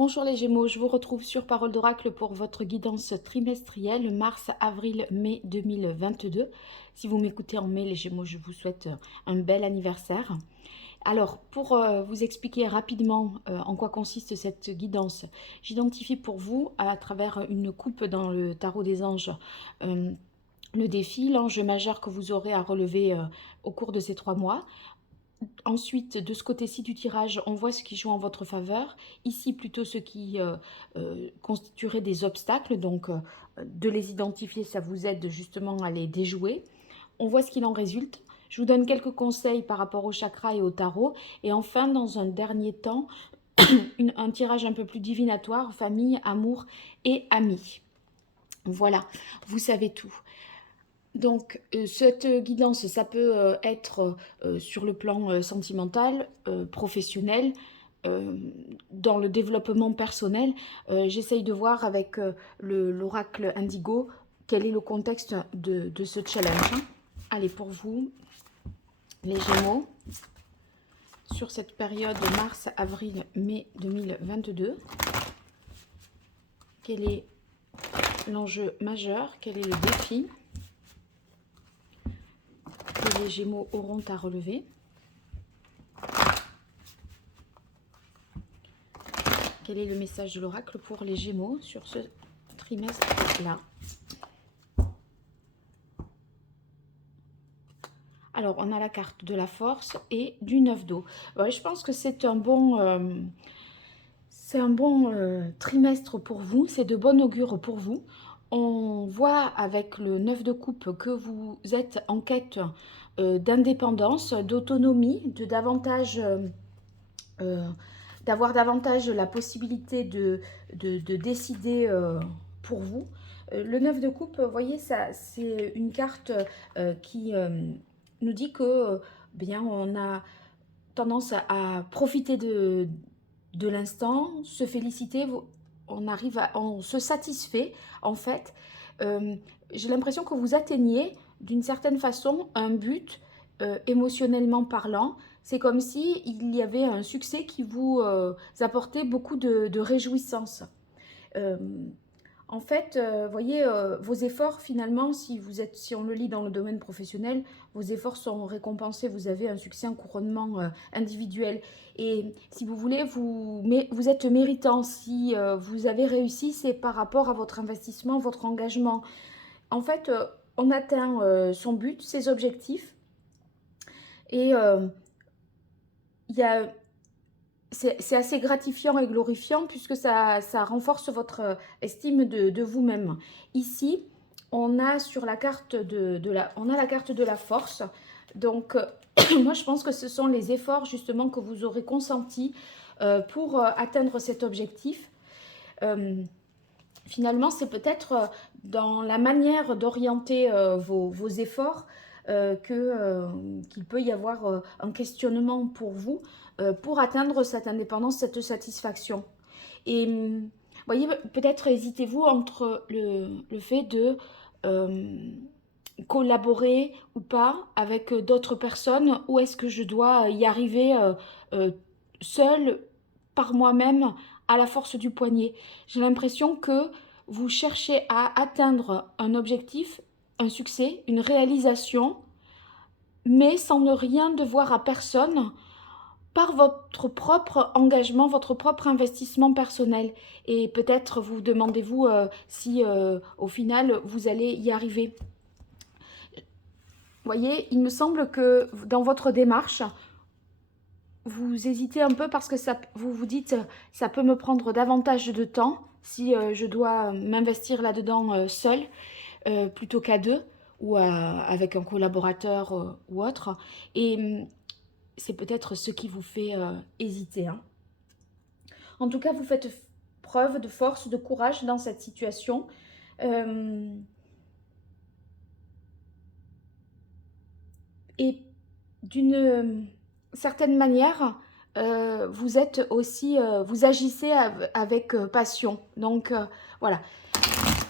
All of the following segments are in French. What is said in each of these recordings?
Bonjour les Gémeaux, je vous retrouve sur Parole d'Oracle pour votre guidance trimestrielle mars, avril, mai 2022. Si vous m'écoutez en mai les Gémeaux, je vous souhaite un bel anniversaire. Alors, pour vous expliquer rapidement en quoi consiste cette guidance, j'identifie pour vous, à travers une coupe dans le tarot des anges, le défi, l'ange majeur que vous aurez à relever au cours de ces 3 mois. Ensuite, de ce côté-ci du tirage, on voit ce qui joue en votre faveur. Ici, plutôt ce qui constituerait des obstacles. Donc, de les identifier, ça vous aide justement à les déjouer. On voit ce qu'il en résulte. Je vous donne quelques conseils par rapport au chakra et au tarot. Et enfin, dans un dernier temps, un tirage un peu plus divinatoire, famille, amour et amis. Voilà, vous savez tout. Donc, cette guidance, ça peut être sur le plan sentimental, professionnel, dans le développement personnel. J'essaye de voir avec l'oracle Indigo quel est le contexte de ce challenge. Allez, pour vous, les Gémeaux, sur cette période mars, avril, mai 2022, quel est l'enjeu majeur? Quel est le défi que les Gémeaux auront à relever? Quel est le message de l'oracle pour les Gémeaux sur ce trimestre-là? Alors, on a la carte de la force et du 9 d'eau. Ouais, je pense que c'est un bon, trimestre pour vous, c'est de bon augure pour vous. On voit avec le 9 de coupe que vous êtes en quête d'indépendance, d'autonomie, de davantage... d'avoir davantage la possibilité de décider pour vous. Le 9 de coupe, vous voyez, c'est une carte qui nous dit que bien, on a tendance à profiter de l'instant, se féliciter, on se satisfait en fait. J'ai l'impression que vous atteignez d'une certaine façon un but émotionnellement parlant. C'est comme si il y avait un succès qui vous apportait beaucoup de réjouissance. Euh, En fait, vous voyez, vos efforts, finalement, si on le lit dans le domaine professionnel, vos efforts sont récompensés, vous avez un succès, un couronnement individuel. Et si vous voulez, vous êtes méritant. Si vous avez réussi, c'est par rapport à votre investissement, votre engagement. En fait, on atteint son but, ses objectifs. Et il y a c'est assez gratifiant et glorifiant puisque ça renforce votre estime de vous-même. Ici, on a sur la carte on a la carte de la force. Donc, moi, je pense que ce sont les efforts justement que vous aurez consentis pour atteindre cet objectif. Finalement, c'est peut-être dans la manière d'orienter vos efforts qu'il peut y avoir un questionnement pour vous pour atteindre cette indépendance, cette satisfaction. Et vous voyez, peut-être hésitez-vous entre le fait de collaborer ou pas avec d'autres personnes, ou est-ce que je dois y arriver seule, par moi-même, à la force du poignet. J'ai l'impression que vous cherchez à atteindre un objectif, un succès, une réalisation, mais sans ne rien devoir à personne, par votre propre engagement, votre propre investissement personnel. Et peut-être vous demandez-vous si au final vous allez y arriver. Vous voyez, il me semble que dans votre démarche, vous hésitez un peu parce que vous vous dites ça peut me prendre davantage de temps si je dois m'investir là-dedans seule plutôt qu'à deux ou avec un collaborateur ou autre. Et c'est peut-être ce qui vous fait hésiter. Hein. En tout cas, vous faites preuve de force, de courage dans cette situation. Et d'une certaine manière, vous êtes aussi, vous agissez avec passion. Donc voilà.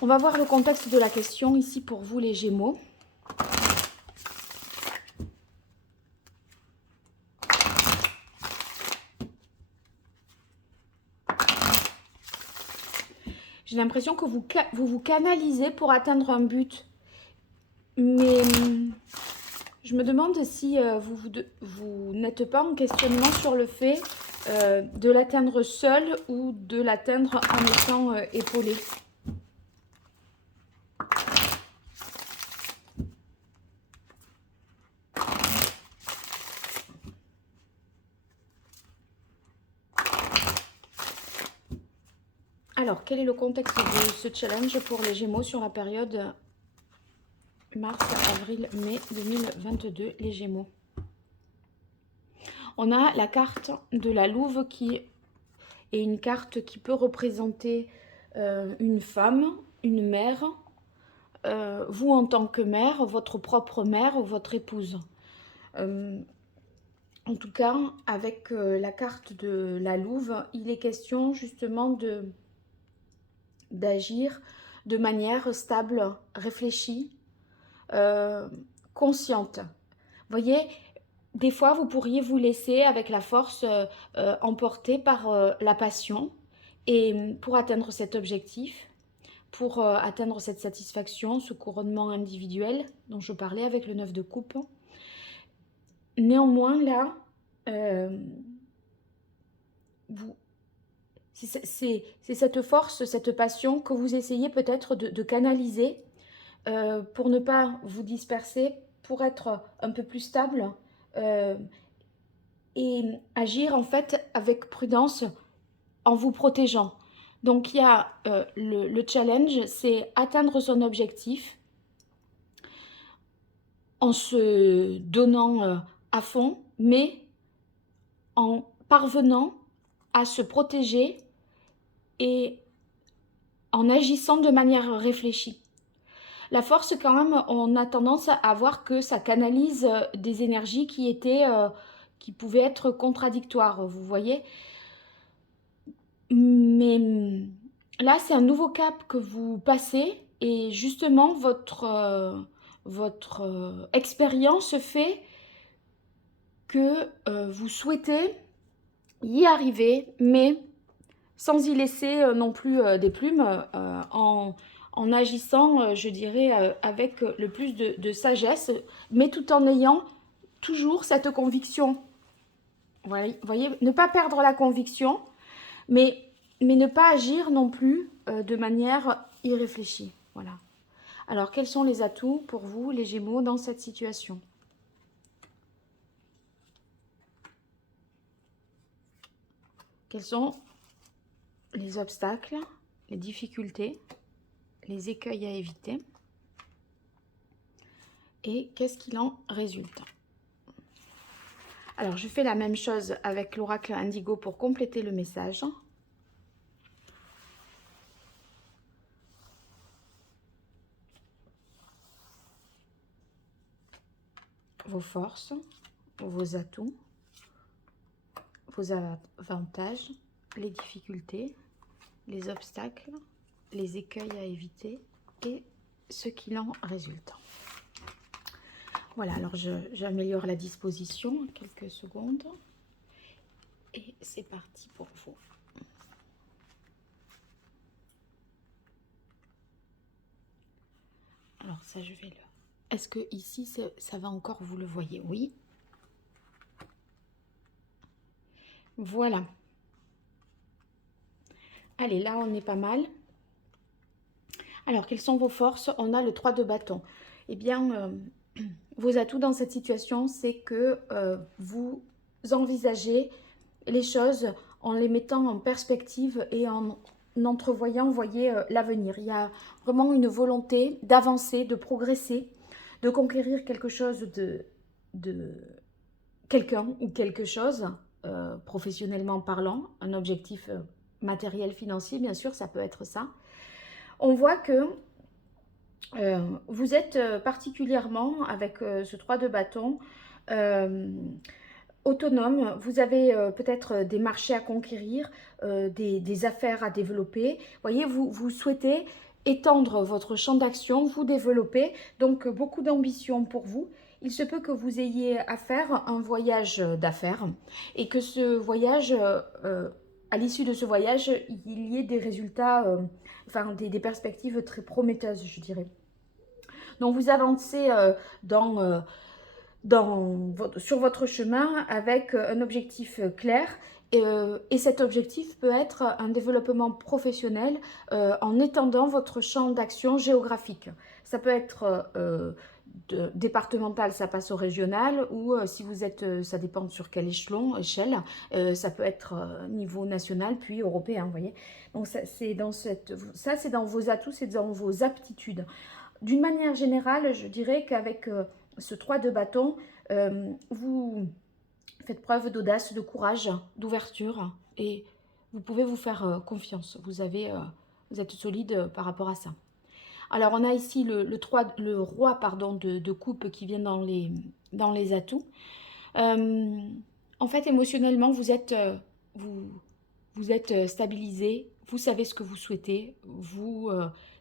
On va voir le contexte de la question ici pour vous les Gémeaux. J'ai l'impression que vous canalisez pour atteindre un but. Mais je me demande si vous n'êtes pas en questionnement sur le fait de l'atteindre seul ou de l'atteindre en étant épaulé. Alors, quel est le contexte de ce challenge pour les Gémeaux sur la période mars, avril, mai 2022, les Gémeaux? On a la carte de la Louve qui est une carte qui peut représenter une femme, une mère, vous en tant que mère, votre propre mère, votre épouse. En tout cas, avec la carte de la Louve, il est question justement d'agir de manière stable, réfléchie, consciente. Voyez, des fois, vous pourriez vous laisser avec la force emporter par la passion. Et pour atteindre cet objectif, pour atteindre cette satisfaction, ce couronnement individuel dont je parlais avec le 9 de coupe, néanmoins, là, c'est cette force, cette passion que vous essayez peut-être de canaliser pour ne pas vous disperser, pour être un peu plus stable et agir en fait avec prudence en vous protégeant. Donc il y a le challenge, c'est atteindre son objectif en se donnant à fond, mais en parvenant à se protéger et en agissant de manière réfléchie. La force, quand même, on a tendance à voir que ça canalise des énergies qui pouvaient être contradictoires, vous voyez. Mais là, c'est un nouveau cap que vous passez et justement, votre expérience fait que vous souhaitez y arriver, mais sans y laisser non plus des plumes, en agissant, je dirais, avec le plus de sagesse, mais tout en ayant toujours cette conviction. Vous voyez, ne pas perdre la conviction, mais ne pas agir non plus de manière irréfléchie. Voilà. Alors, quels sont les atouts pour vous, les Gémeaux, dans cette situation? Quels sont les obstacles, les difficultés, les écueils à éviter? Et qu'est-ce qu'il en résulte? Alors, je fais la même chose avec l'oracle Indigo pour compléter le message. Vos forces, vos atouts, vos avantages, les difficultés, les obstacles, les écueils à éviter et ce qu'il en résulte. Voilà, alors j'améliore la disposition, quelques secondes. Et c'est parti pour vous. Alors ça, je vais le... Est-ce que ici, ça va encore, vous le voyez? Oui. Voilà. Allez, là, on est pas mal. Alors, quelles sont vos forces? On a le 3 de bâton. Eh bien, vos atouts dans cette situation, c'est que vous envisagez les choses en les mettant en perspective et en entrevoyant, vous voyez, l'avenir. Il y a vraiment une volonté d'avancer, de progresser, de conquérir quelque chose de quelqu'un ou quelque chose, professionnellement parlant, un objectif matériel, financier, bien sûr, ça peut être ça. On voit que vous êtes particulièrement, avec ce 3 de bâton, autonome. Vous avez peut-être des marchés à conquérir, des affaires à développer. Vous voyez, vous souhaitez étendre votre champ d'action, vous développer, donc beaucoup d'ambition pour vous. Il se peut que vous ayez à faire un voyage d'affaires et que ce voyage à l'issue de ce voyage, il y ait des résultats, enfin des perspectives très prometteuses, je dirais. Donc vous avancez sur votre chemin avec un objectif clair. Et cet objectif peut être un développement professionnel en étendant votre champ d'action géographique. Ça peut être départemental, ça passe au régional, ou si vous êtes, ça dépend sur quel échelle, ça peut être niveau national puis européen, vous voyez. Donc ça c'est dans vos atouts, c'est dans vos aptitudes. D'une manière générale, je dirais qu'avec ce 3 de bâton, vous faites preuve d'audace, de courage, d'ouverture, et vous pouvez vous faire confiance. Vous êtes solide par rapport à ça. Alors, on a ici le roi pardon, de coupe qui vient dans les atouts. En fait, émotionnellement, vous êtes stabilisé, vous savez ce que vous souhaitez, vous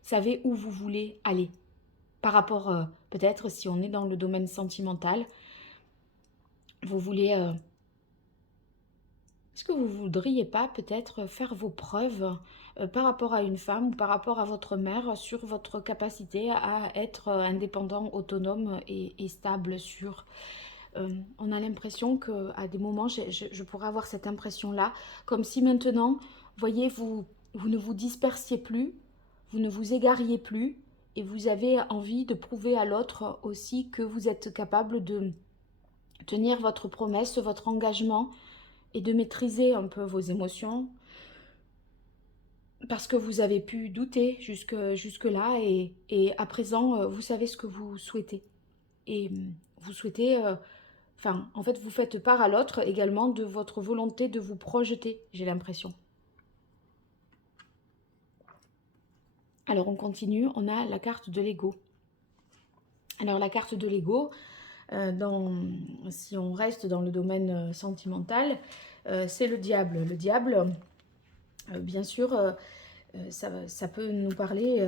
savez où vous voulez aller. Par rapport, peut-être, si on est dans le domaine sentimental, vous voulez... est-ce que vous ne voudriez pas peut-être faire vos preuves par rapport à une femme ou par rapport à votre mère sur votre capacité à être indépendant, autonome et stable sur... on a l'impression qu'à des moments, je pourrais avoir cette impression-là, comme si maintenant, voyez, vous ne vous dispersiez plus, vous ne vous égariez plus, et vous avez envie de prouver à l'autre aussi que vous êtes capable de tenir votre promesse, votre engagement, et de maîtriser un peu vos émotions, parce que vous avez pu douter jusque-là, et à présent, vous savez ce que vous souhaitez. Et vous souhaitez... enfin, en fait, vous faites part à l'autre également de votre volonté de vous projeter, j'ai l'impression. Alors, on continue. On a la carte de l'ego. Alors, la carte de l'ego, si on reste dans le domaine sentimental, c'est le diable. Le diable, bien sûr, ça peut nous parler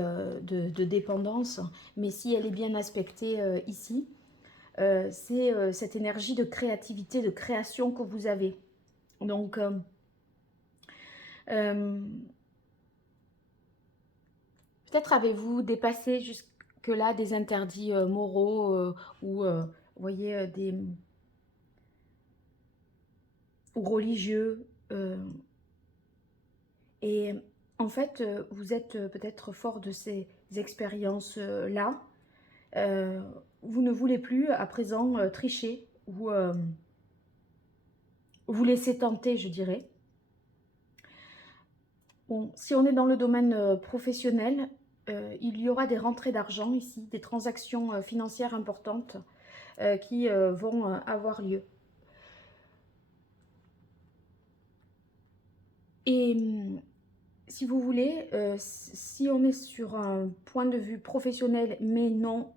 de dépendance, mais si elle est bien aspectée ici, c'est cette énergie de créativité, de création que vous avez. Donc, peut-être avez-vous dépassé jusque-là des interdits moraux ou, vous voyez, ou religieux. Et en fait, vous êtes peut-être fort de ces expériences-là. Vous ne voulez plus à présent tricher ou vous laisser tenter, je dirais. Bon, si on est dans le domaine professionnel, il y aura des rentrées d'argent ici, des transactions financières importantes qui vont avoir lieu. Et si vous voulez, si on est sur un point de vue professionnel mais non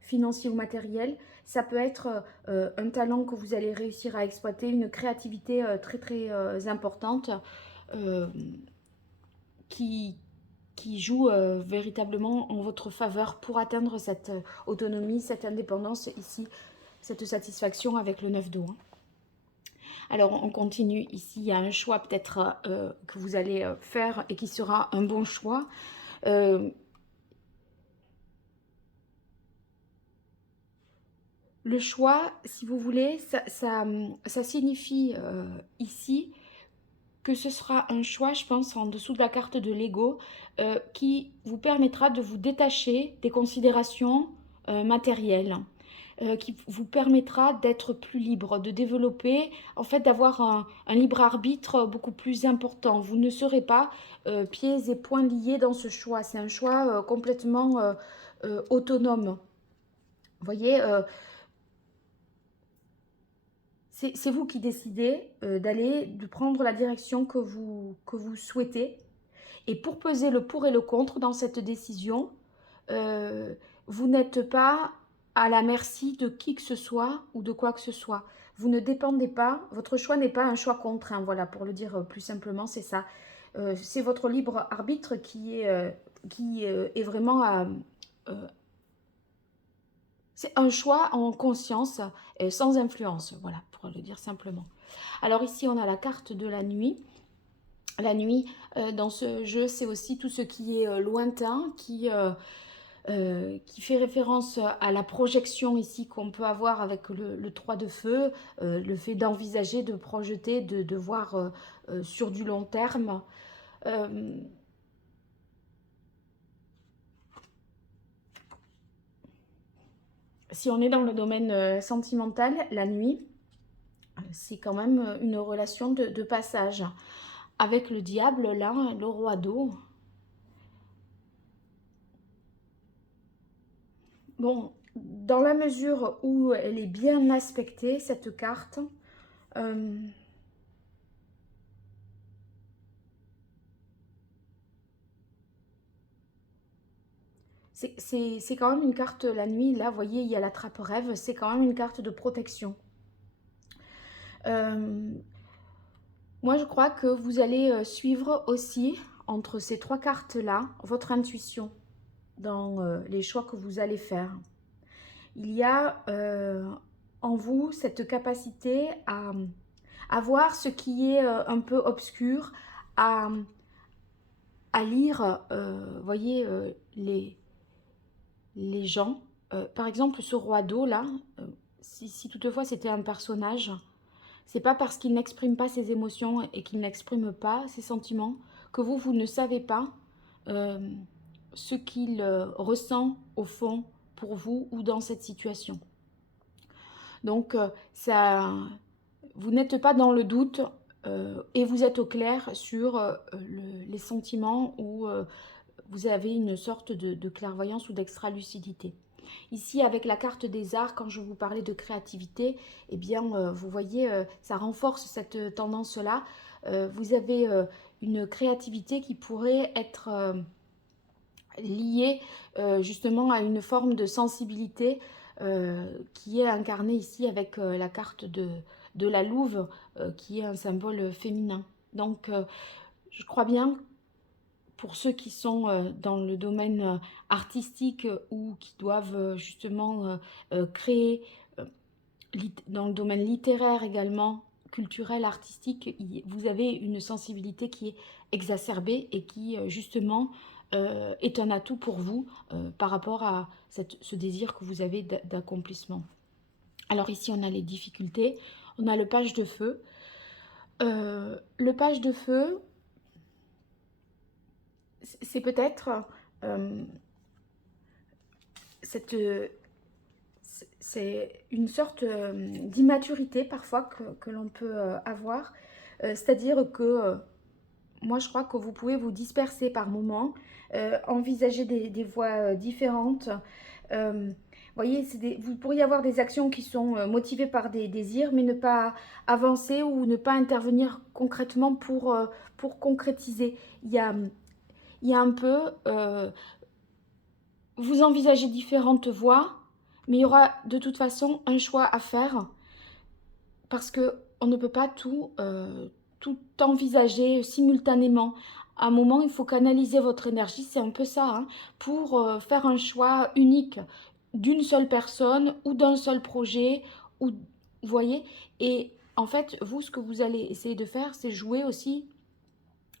financier ou matériel, ça peut être un talent que vous allez réussir à exploiter, une créativité très très importante qui joue véritablement en votre faveur pour atteindre cette autonomie, cette indépendance ici, cette satisfaction avec le 9 de Haut. Alors, on continue. Ici, il y a un choix peut-être que vous allez faire et qui sera un bon choix. Le choix, si vous voulez, ça signifie ici que ce sera un choix, je pense, en dessous de la carte de l'ego, qui vous permettra de vous détacher des considérations matérielles. Qui vous permettra d'être plus libre, de développer, en fait, d'avoir un libre arbitre beaucoup plus important. Vous ne serez pas pieds et poings liés dans ce choix. C'est un choix complètement autonome. Vous voyez, c'est vous qui décidez de prendre la direction que vous souhaitez. Et pour peser le pour et le contre dans cette décision, vous n'êtes pas à la merci de qui que ce soit ou de quoi que ce soit. Vous ne dépendez pas, votre choix n'est pas un choix contraint, voilà, pour le dire plus simplement, c'est ça. C'est votre libre arbitre qui est vraiment c'est un choix en conscience et sans influence, voilà, pour le dire simplement. Alors ici, on a la carte de la nuit. La nuit, dans ce jeu, c'est aussi tout ce qui est lointain, qui fait référence à la projection ici qu'on peut avoir avec le 3 de feu, le fait d'envisager, de projeter, de voir sur du long terme. Euh, si on est dans le domaine sentimental, la nuit, c'est quand même une relation de passage. Avec le diable, là, le roi d'eau. Bon, dans la mesure où elle est bien aspectée, cette carte, euh, c'est quand même une carte la nuit. Là, vous voyez, il y a la trappe rêve. C'est quand même une carte de protection. Euh, moi, je crois que vous allez suivre aussi, entre ces trois cartes-là, votre intuition dans les choix que vous allez faire. Il y a en vous cette capacité à voir ce qui est un peu obscur, à, à lire, voyez, les gens. Par exemple, ce roi d'eau là, si toutefois c'était un personnage, c'est pas parce qu'il n'exprime pas ses émotions et qu'il n'exprime pas ses sentiments que vous ne savez pas euh, ce qu'il ressent au fond pour vous ou dans cette situation. Donc, vous n'êtes pas dans le doute et vous êtes au clair sur les sentiments ou vous avez une sorte de clairvoyance ou d'extra-lucidité. Ici, avec la carte des arts, quand je vous parlais de créativité, eh bien, vous voyez, ça renforce cette tendance-là. Vous avez une créativité qui pourrait être liée justement à une forme de sensibilité qui est incarnée ici avec la carte de la louve, qui est un symbole féminin. Donc, je crois bien pour ceux qui sont dans le domaine artistique ou qui doivent justement créer dans le domaine littéraire également, culturel, artistique, vous avez une sensibilité qui est exacerbée et qui justement est un atout pour vous par rapport à ce désir que vous avez d'accomplissement. Alors ici on a les difficultés, on a le page de feu. Le page de feu, c'est peut-être cette c'est une sorte d'immaturité parfois que l'on peut avoir. C'est-à-dire que moi, je crois que vous pouvez vous disperser par moments, envisager des voies différentes. Voyez, vous pourriez avoir des actions qui sont motivées par des désirs, mais ne pas avancer ou ne pas intervenir concrètement pour concrétiser. Il y a un peu, vous envisagez différentes voies, mais il y aura de toute façon un choix à faire parce que on ne peut pas tout envisager simultanément. À un moment, il faut canaliser votre énergie, c'est un peu ça, hein, pour faire un choix unique d'une seule personne ou d'un seul projet, ou vous voyez. Et en fait, vous, ce que vous allez essayer de faire, c'est jouer aussi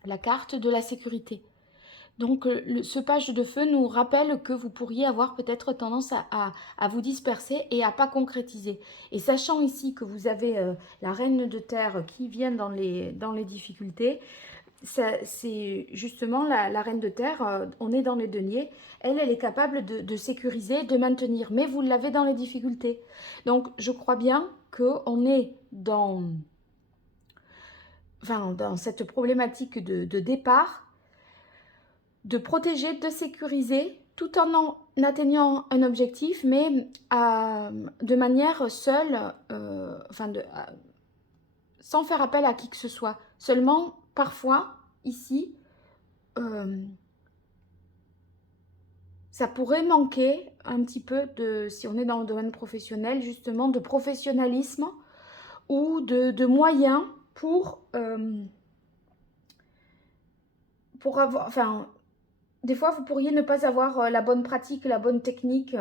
la carte de la sécurité. Donc ce page de feu nous rappelle que vous pourriez avoir peut-être tendance à vous disperser et à pas concrétiser. Et sachant ici que vous avez la reine de terre qui vient dans les difficultés, c'est justement la reine de terre, on est dans les deniers, elle est capable de sécuriser, de maintenir, mais vous l'avez dans les difficultés. Donc je crois bien qu'on est dans cette problématique de départ, de protéger, de sécuriser, tout en atteignant un objectif, mais de manière seule, sans faire appel à qui que ce soit. Seulement, parfois, ici, ça pourrait manquer un petit peu si on est dans le domaine professionnel, justement, de professionnalisme ou de moyens pour avoir, des fois, vous pourriez ne pas avoir la bonne pratique, la bonne technique.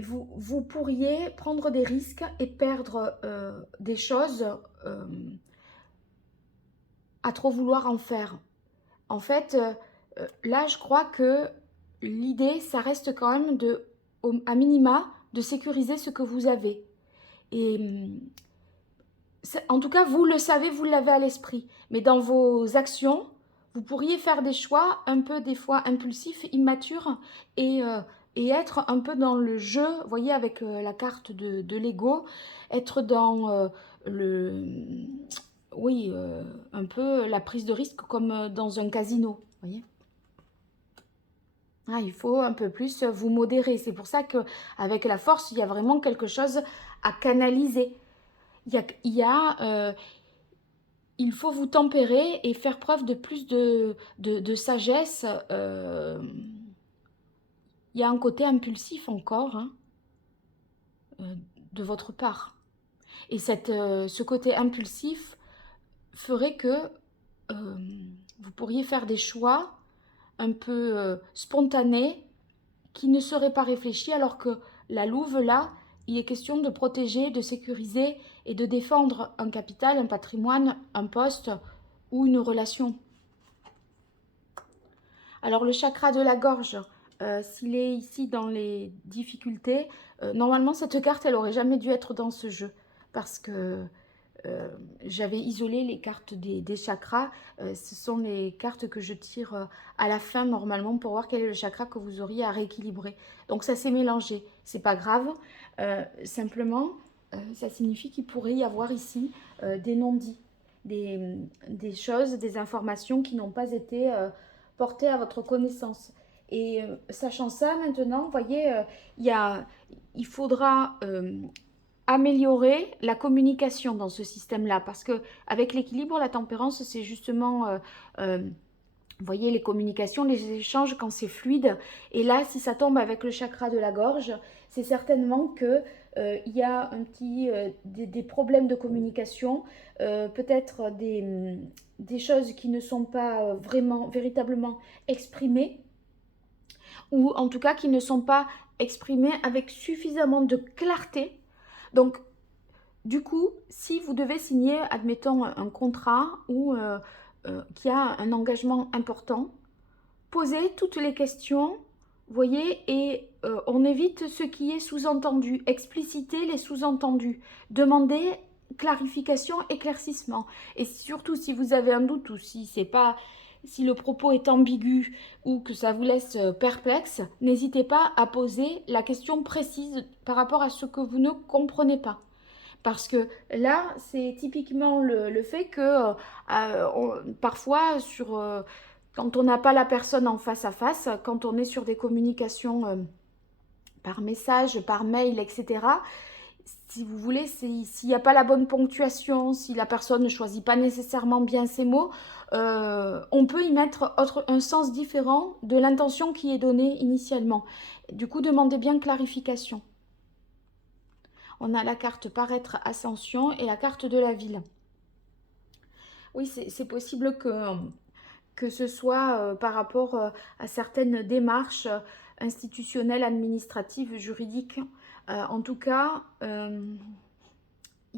vous pourriez prendre des risques et perdre des choses à trop vouloir en faire. En fait, là, je crois que l'idée, ça reste quand même à minima, de sécuriser ce que vous avez. Et en tout cas, vous le savez, vous l'avez à l'esprit. Mais dans vos actions, vous pourriez faire des choix un peu des fois impulsifs, immatures, et, euh, et être un peu dans le jeu, vous voyez, avec la carte de l'ego, être dans oui, un peu la prise de risque comme dans un casino, vous voyez. Ah, il faut un peu plus vous modérer. C'est pour ça qu'avec la force, il y a vraiment quelque chose à canaliser. Il faut vous tempérer et faire preuve de plus de sagesse. Il y a un côté impulsif encore, hein, euh, de votre part. Et ce côté impulsif ferait que vous pourriez faire des choix un peu spontanés qui ne seraient pas réfléchis, alors que la louve, là, il est question de protéger, de sécuriser et de défendre un capital, un patrimoine, un poste ou une relation. Alors le chakra de la gorge, s'il est ici dans les difficultés, normalement cette carte, elle aurait jamais dû être dans ce jeu parce que j'avais isolé les cartes des chakras. Ce sont les cartes que je tire à la fin normalement pour voir quel est le chakra que vous auriez à rééquilibrer. Donc ça s'est mélangé, c'est pas grave. Simplement, ça signifie qu'il pourrait y avoir ici des non-dits, des choses, des informations qui n'ont pas été portées à votre connaissance. Et sachant ça maintenant, vous voyez, il faudra améliorer la communication dans ce système-là, parce que avec l'équilibre, la tempérance, c'est justement, vous voyez, les communications, les échanges quand c'est fluide. Et là, si ça tombe avec le chakra de la gorge, c'est certainement que il y a des problèmes de communication, peut-être des choses qui ne sont pas véritablement exprimées, ou en tout cas qui ne sont pas exprimées avec suffisamment de clarté. Donc, du coup, si vous devez signer, admettons, un contrat ou qui a un engagement important, posez toutes les questions, voyez, et on évite ce qui est sous-entendu, expliciter les sous-entendus, demandez clarification, éclaircissement. Et surtout, si vous avez un doute ou si le propos est ambigu ou que ça vous laisse perplexe, n'hésitez pas à poser la question précise par rapport à ce que vous ne comprenez pas. Parce que là, c'est typiquement le fait que parfois, quand on n'a pas la personne en face à face, quand on est sur des communications par message, par mail, etc., si vous voulez, s'il n'y a pas la bonne ponctuation, si la personne ne choisit pas nécessairement bien ses mots, on peut y mettre un sens différent de l'intention qui est donnée initialement. Du coup, demandez bien clarification. On a la carte paraître ascension et la carte de la ville. Oui, c'est possible que ce soit par rapport à certaines démarches institutionnelles, administratives, juridiques. En tout cas, il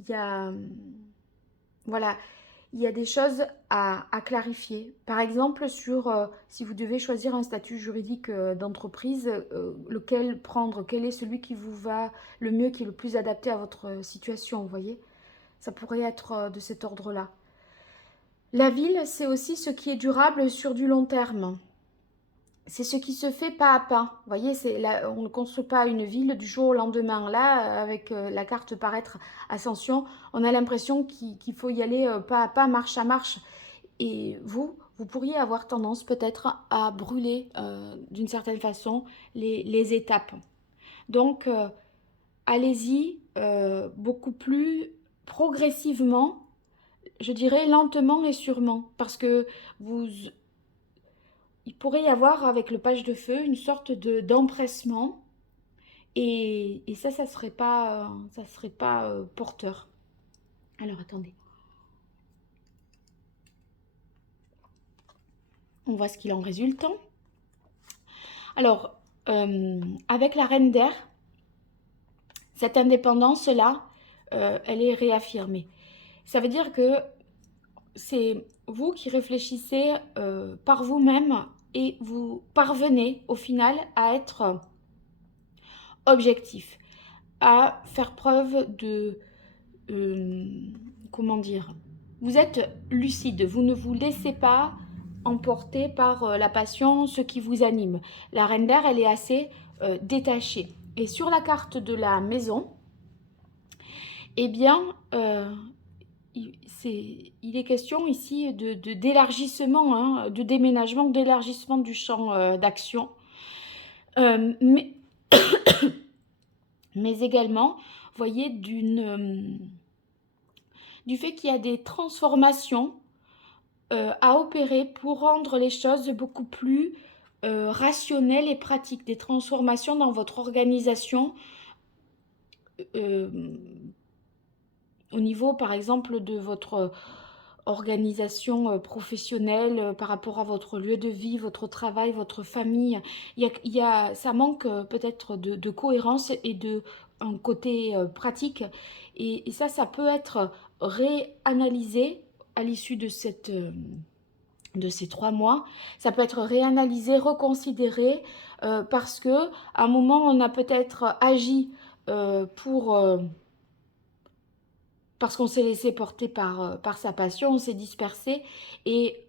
y a, voilà, il y a des choses à clarifier. Par exemple, si vous devez choisir un statut juridique d'entreprise, lequel prendre, quel est celui qui vous va le mieux, qui est le plus adapté à votre situation, vous voyez. Ça pourrait être de cet ordre-là. La ville, c'est aussi ce qui est durable sur du long terme. C'est ce qui se fait pas à pas. Vous voyez, on ne construit pas une ville du jour au lendemain. Là, avec la carte paraître ascension, on a l'impression qu'il faut y aller pas à pas, marche à marche. Et vous pourriez avoir tendance peut-être à brûler d'une certaine façon les étapes. Donc, allez-y beaucoup plus progressivement, je dirais lentement et sûrement, parce que il pourrait y avoir avec le page de feu une sorte d'empressement et ça serait pas porteur. Alors attendez, on voit ce qu'il en résulte. Alors avec la reine d'air, Cette indépendance-là, elle est réaffirmée. Ça veut dire que c'est vous qui réfléchissez par vous-même et vous parvenez au final à être objectif, à faire preuve de... comment dire? Vous êtes lucide, vous ne vous laissez pas emporter par la passion, ce qui vous anime. La reine d'air, elle est assez détachée. Et sur la carte de la maison, eh bien, il est question ici d'élargissement, hein, de déménagement, d'élargissement du champ d'action. Mais, mais également, vous voyez, du fait qu'il y a des transformations à opérer pour rendre les choses beaucoup plus rationnelles et pratiques. Des transformations dans votre organisation au niveau, par exemple, de votre organisation professionnelle par rapport à votre lieu de vie, votre travail, votre famille. Ça manque peut-être de cohérence et de un côté pratique. Et ça peut être réanalysé à l'issue de ces 3 mois. Ça peut être réanalysé, reconsidéré, parce que à un moment, on a peut-être agi parce qu'on s'est laissé porter par sa passion, on s'est dispersé. Et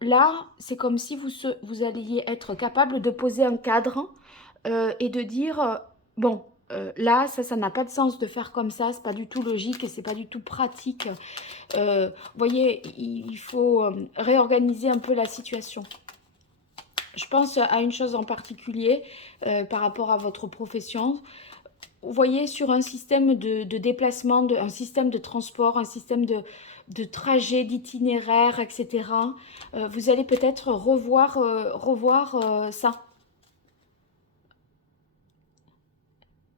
là, c'est comme si vous alliez être capable de poser un cadre et de dire, bon, là, ça n'a pas de sens de faire comme ça, c'est pas du tout logique et c'est pas du tout pratique. Vous voyez, il faut réorganiser un peu la situation. Je pense à une chose en particulier par rapport à votre profession. Vous voyez, sur un système de déplacement, un système de transport, un système de trajet, d'itinéraire, etc. Vous allez peut-être revoir ça.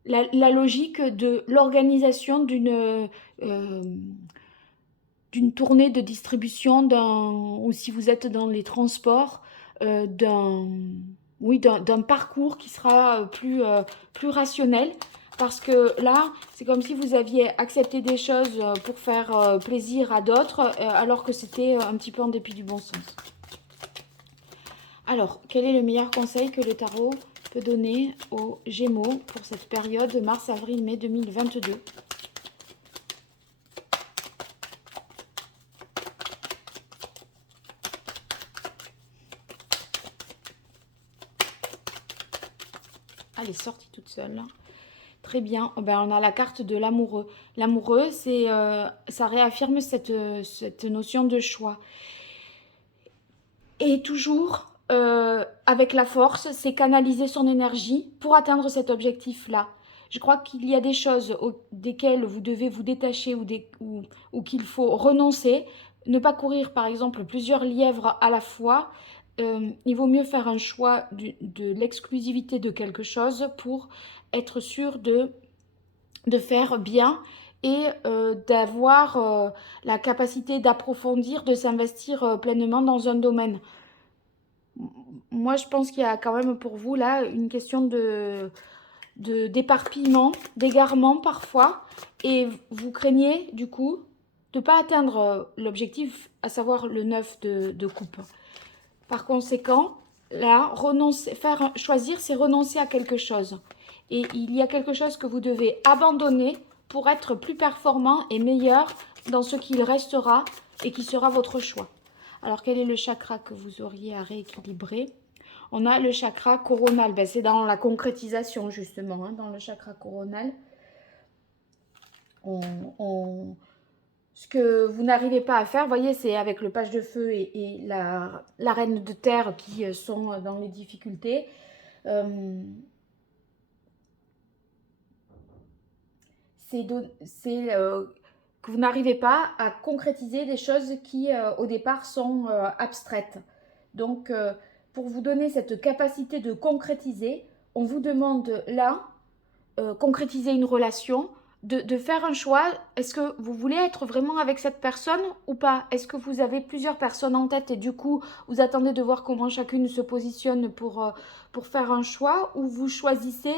La logique de l'organisation d'une tournée de distribution, ou si vous êtes dans les transports, d'un parcours qui sera plus rationnel. Parce que là, c'est comme si vous aviez accepté des choses pour faire plaisir à d'autres, alors que c'était un petit peu en dépit du bon sens. Alors, quel est le meilleur conseil que le tarot peut donner aux Gémeaux pour cette période mars, avril, mai 2022 ? Elle est sortie toute seule. Très bien. Ben, on a la carte de l'amoureux. L'amoureux, ça réaffirme cette notion de choix. Et toujours, avec la force, c'est canaliser son énergie pour atteindre cet objectif-là. Je crois qu'il y a des choses desquelles vous devez vous détacher ou qu'il faut renoncer. Ne pas courir, par exemple, plusieurs lièvres à la fois. Il vaut mieux faire un choix de l'exclusivité de quelque chose pour être sûr de faire bien et d'avoir la capacité d'approfondir, de s'investir pleinement dans un domaine. Moi, je pense qu'il y a quand même pour vous là une question d'éparpillement, d'égarement parfois, et vous craignez du coup de ne pas atteindre l'objectif, à savoir le 9 de coupe. Par conséquent, là, choisir, c'est renoncer à quelque chose. Et il y a quelque chose que vous devez abandonner pour être plus performant et meilleur dans ce qu'il restera et qui sera votre choix. Alors, quel est le chakra que vous auriez à rééquilibrer ? On a le chakra coronal. Ben, c'est dans la concrétisation, justement, hein, dans le chakra coronal. Ce que vous n'arrivez pas à faire, vous voyez, c'est avec le page de feu et la reine de terre qui sont dans les difficultés. C'est que vous n'arrivez pas à concrétiser des choses qui, au départ, sont abstraites. Donc, pour vous donner cette capacité de concrétiser, on vous demande là, concrétiser une relation, de faire un choix. Est-ce que vous voulez être vraiment avec cette personne ou pas? Est-ce que vous avez plusieurs personnes en tête et du coup, vous attendez de voir comment chacune se positionne pour faire un choix, ou vous choisissez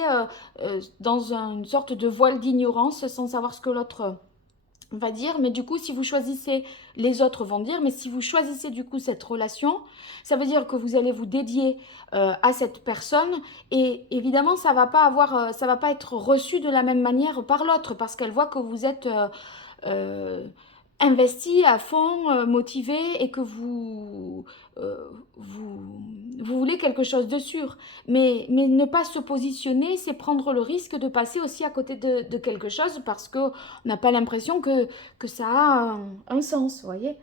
dans une sorte de voile d'ignorance sans savoir ce que l'autre va dire? Mais du coup, si vous choisissez, les autres vont dire, mais si vous choisissez du coup cette relation, ça veut dire que vous allez vous dédier à cette personne, et évidemment, ça va pas être reçu de la même manière par l'autre, parce qu'elle voit que vous êtes euh, investi à fond, motivé, et que euh, vous, vous voulez quelque chose de sûr. Mais ne pas se positionner, c'est prendre le risque de passer aussi à côté de quelque chose, parce qu'on n'a pas l'impression que ça a un sens, vous voyez.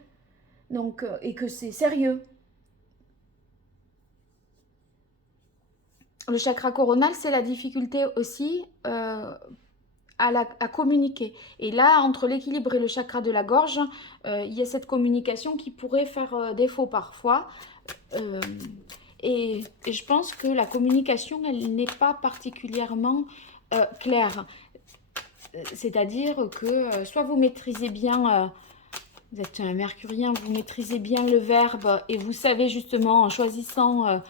Donc, et que c'est sérieux. Le chakra coronal, c'est la difficulté aussi à communiquer. Et là, entre l'équilibre et le chakra de la gorge, il y a cette communication qui pourrait faire défaut parfois. Euh, et je pense que la communication, elle n'est pas particulièrement claire. C'est-à-dire que soit vous maîtrisez bien, vous êtes un mercurien, vous maîtrisez bien le verbe, et vous savez justement en choisissant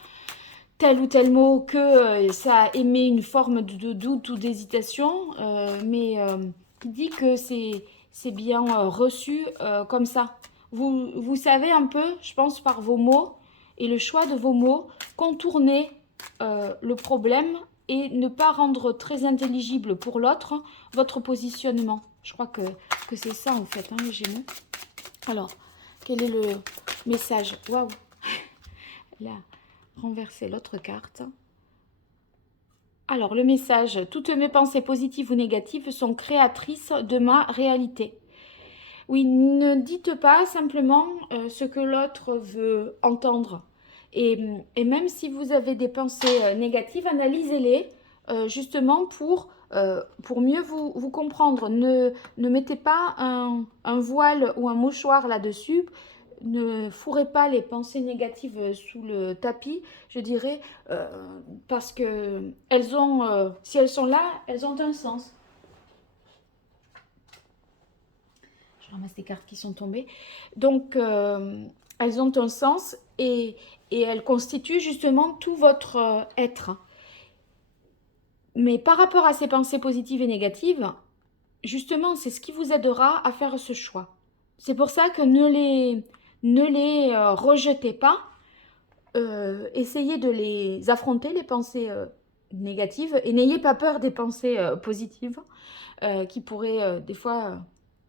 tel ou tel mot que ça émet une forme de doute ou d'hésitation, mais il dit que c'est bien reçu comme ça. Vous savez un peu, je pense, par vos mots et le choix de vos mots, contourner le problème et ne pas rendre très intelligible pour l'autre votre positionnement. Je crois que c'est ça en fait, hein, les Gémeaux. Alors, quel est le message? Waouh! Là, renverser l'autre carte. Alors, le message: toutes mes pensées positives ou négatives sont créatrices de ma réalité. Oui, ne dites pas simplement ce que l'autre veut entendre. Et même si vous avez des pensées négatives, analysez-les justement pour mieux vous comprendre. Ne mettez pas un voile ou un mouchoir là-dessus. Ne fourrez pas les pensées négatives sous le tapis, je dirais, parce que si elles sont là, elles ont un sens. Je ramasse les cartes qui sont tombées. Donc, elles ont un sens, et elles constituent justement tout votre être. Mais par rapport à ces pensées positives et négatives, justement, c'est ce qui vous aidera à faire ce choix. C'est pour ça que ne les rejetez pas. Essayez de les affronter, les pensées négatives, et n'ayez pas peur des pensées positives qui pourraient des fois,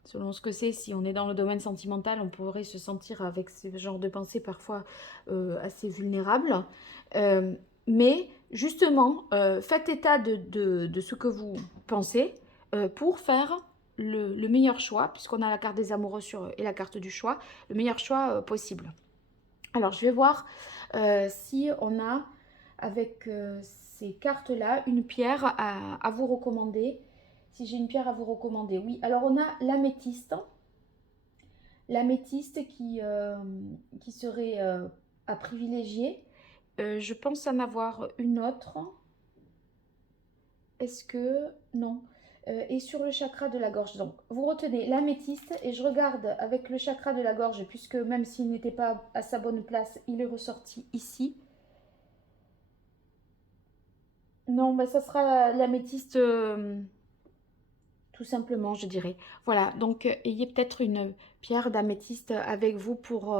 selon ce que c'est, si on est dans le domaine sentimental, on pourrait se sentir avec ce genre de pensée parfois assez vulnérable. Mais justement, faites état de ce que vous pensez pour faire le meilleur choix, puisqu'on a la carte des amoureux et la carte du choix, le meilleur choix possible. Alors, je vais voir si on a, avec ces cartes-là, une pierre à vous recommander. Si j'ai une pierre à vous recommander, oui. Alors, on a l'améthyste. L'améthyste qui serait à privilégier. Je pense en avoir une autre. Est-ce que... Non. Et sur le chakra de la gorge. Donc, vous retenez l'améthyste, et je regarde avec le chakra de la gorge, puisque même s'il n'était pas à sa bonne place, il est ressorti ici. Non, bah, ça sera l'améthyste tout simplement, je dirais. Voilà, donc ayez peut-être une pierre d'améthyste avec vous pour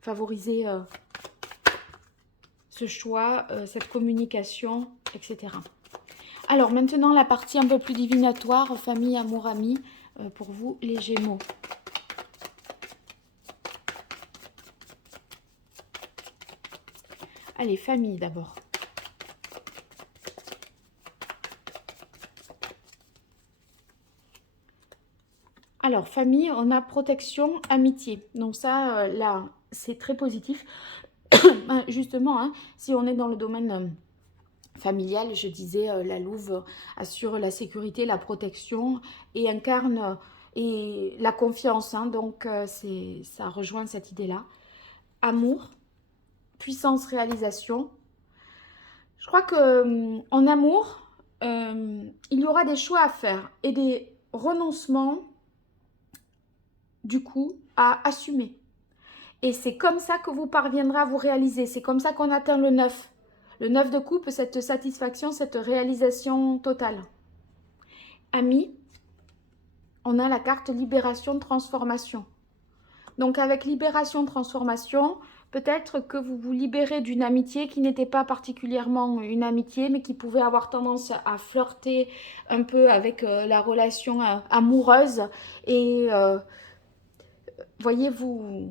favoriser ce choix, cette communication, etc. Alors maintenant, la partie un peu plus divinatoire, famille, amour, amis, pour vous les Gémeaux. Allez, famille d'abord. Alors, famille, on a protection, amitié. Donc ça, là, c'est très positif. Justement, hein, si on est dans le domaine familial, je disais, la louve assure la sécurité, la protection, et incarne et la confiance. Hein, donc, ça rejoint cette idée-là. Amour, puissance, réalisation. Je crois que en amour, il y aura des choix à faire et des renoncements, du coup, à assumer. Et c'est comme ça que vous parviendrez à vous réaliser. C'est comme ça qu'on atteint le 9. Le 9 de coupe, cette satisfaction, cette réalisation totale. Amis, on a la carte libération, transformation. Donc avec libération, transformation, peut-être que vous vous libérez d'une amitié qui n'était pas particulièrement une amitié, mais qui pouvait avoir tendance à flirter un peu avec la relation amoureuse. Et voyez-vous,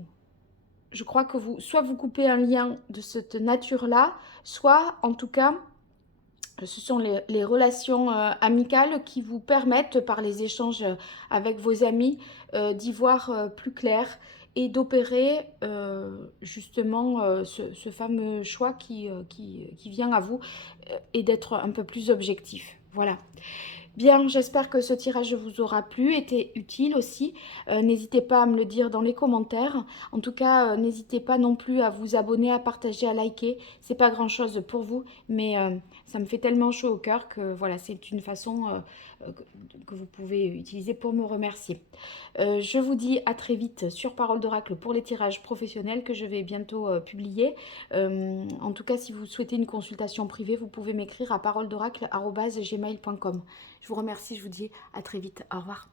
je crois que soit vous coupez un lien de cette nature-là, soit en tout cas, ce sont les relations amicales qui vous permettent, par les échanges avec vos amis, d'y voir plus clair et d'opérer justement ce fameux choix qui vient à vous et d'être un peu plus objectif. Voilà. Bien, j'espère que ce tirage vous aura plu, été utile aussi. N'hésitez pas à me le dire dans les commentaires. En tout cas, n'hésitez pas non plus à vous abonner, à partager, à liker. C'est pas grand-chose pour vous, mais ça me fait tellement chaud au cœur que voilà, c'est une façon que vous pouvez utiliser pour me remercier. Je vous dis à très vite sur Parole d'Oracle pour les tirages professionnels que je vais bientôt publier. En tout cas, si vous souhaitez une consultation privée, vous pouvez m'écrire à paroledoracle@gmail.com. Je vous remercie, je vous dis à très vite. Au revoir.